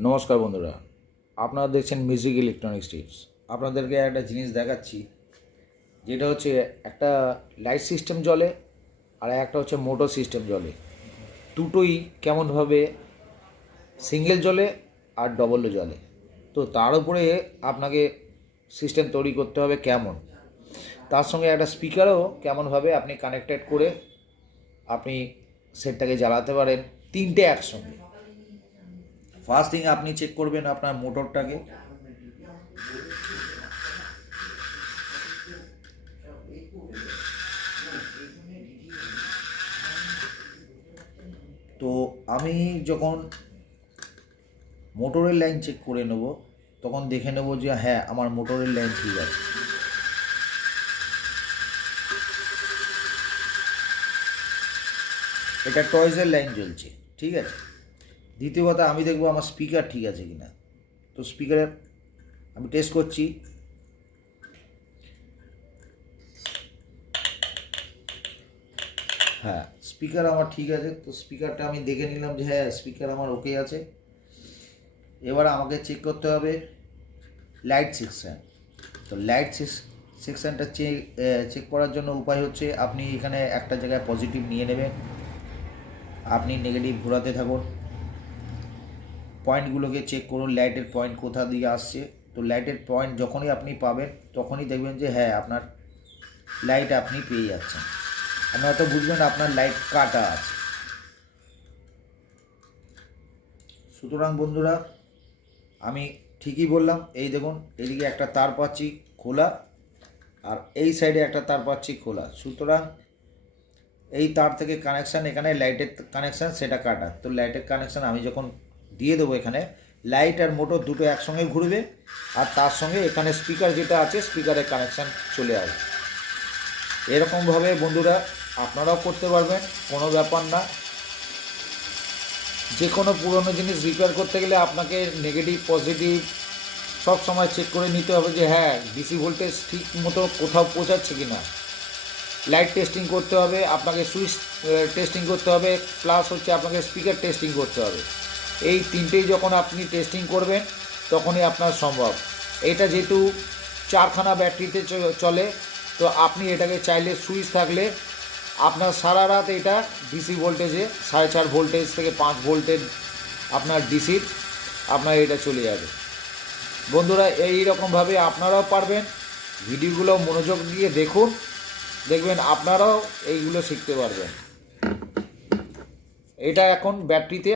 নমস্কার বন্ধুরা, আপনারা দেখছেন মিউজিক ইলেকট্রনিক্স টিপস। আপনাদেরকে একটা জিনিস দেখাচ্ছি, যেটা হচ্ছে একটা লাইট সিস্টেম জ্বলে আর একটা হচ্ছে মোটর সিস্টেম জ্বলে। দুটোই কেমনভাবে সিঙ্গেল জ্বলে আর ডবলও জ্বলে। তো তার উপরে আপনাকে সিস্টেম তৈরি করতে হবে কেমন, তার সঙ্গে একটা স্পিকারও কেমনভাবে আপনি কানেক্টেড করে আপনি সেটটাকে জ্বালাতে পারেন, তিনটে একসঙ্গে। ফার্স্ট থিং আপনি চেক করবেন আপনার মোটরটাকে। তো আমি যখন মোটরের লাইন চেক করে নেব, তখন দেখে নেব যে হ্যাঁ, আমার মোটরের লাইন ঠিক আছে। এটা টয়েসের লাইন জ্বলছে, ঠিক আছে। দ্বিতীয় কথা, আমি দেখবো আমার স্পিকার ঠিক আছে কি না। তো স্পিকারের আমি টেস্ট করছি। হ্যাঁ, স্পিকার আমার ঠিক আছে। তো স্পিকারটা আমি দেখে নিলাম যে হ্যাঁ, স্পিকার আমার ওকে আছে। এবার আমাকে চেক করতে হবে লাইট সেকশান। তো লাইট সেকশানটা চেক করার জন্য উপায় হচ্ছে, আপনি এখানে একটা জায়গায় পজিটিভ নিয়ে নেবেন, আপনি নেগেটিভ ঘোরাতে থাকুন, পয়েন্টগুলোকে চেক করুন লাইটের পয়েন্ট কোথা দিয়ে আসছে। তো লাইটের পয়েন্ট যখনই আপনি পাবেন, তখনই দেখবেন যে হ্যাঁ, আপনার লাইট আপনি পেয়ে যাচ্ছেন। আপনি হয়তো বুঝবেন আপনার লাইট কাটা আছে। সুতরাং বন্ধুরা, আমি ঠিকই বললাম। এই দেখুন, এদিকে একটা তার পাচ্ছি খোলা, আর এই সাইডে একটা তার পাচ্ছি খোলা। সুতরাং এই তার থেকে কানেকশান, এখানে লাইটের কানেকশান, সেটা কাটা। তো লাইটের কানেকশান আমি যখন দিয়ে দেবো, এখানে লাইট আর মোটর দুটো একসঙ্গে ঘুরবে, আর তার সঙ্গে এখানে স্পিকার যেটা আছে, স্পিকারের কানেকশান চলে আসবে। এরকমভাবে বন্ধুরা আপনারাও করতে পারবেন, কোনো ব্যাপার না। যে কোনো পুরনো জিনিস রিপেয়ার করতে গেলে আপনাকে নেগেটিভ পজিটিভ সব সময় চেক করে নিতে হবে যে হ্যাঁ, ডিসি ভোল্টেজ ঠিক মতো কোথাও পৌঁছাচ্ছে কি না। লাইট টেস্টিং করতে হবে, আপনাকে সুইচ টেস্টিং করতে হবে, প্লাস হচ্ছে আপনাকে স্পিকার টেস্টিং করতে হবে। এই তিনটেই যখন আপনি টেস্টিং করবেন, তখনই আপনার সম্ভব। এটা যেহেতু 4খানা ব্যাটারিতে চলে, তো আপনি এটাকে চাইলে সুইচ থাকলে আপনার সারা রাত এটা ডিসি ভোল্টেজে 4.5 ভোল্টেজ থেকে 5 ভোল্টেজ আপনার ডিসির আপনার এটা চলে যাবে। বন্ধুরা, এই রকমভাবে আপনারাও পারবেন। ভিডিওগুলো মনোযোগ দিয়ে দেখুন, দেখবেন আপনারাও এইগুলো শিখতে পারবেন। এটা এখন ব্যাটারিতে